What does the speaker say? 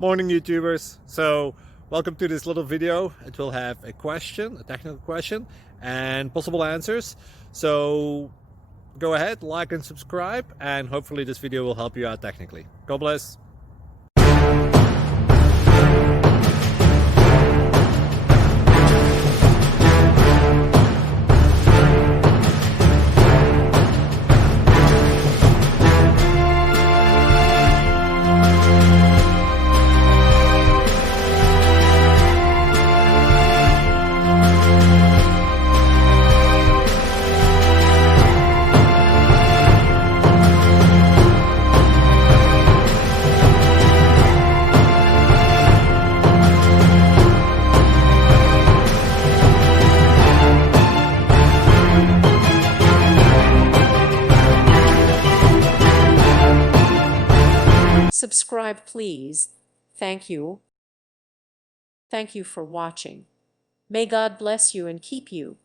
Morning YouTubers. So welcome to this little video. It will have a question, a technical question, and possible answers. So go ahead, like and subscribe, and hopefully this video will help you out technically. God bless. Subscribe, please. Thank you. Thank you for watching. May God bless you and keep you.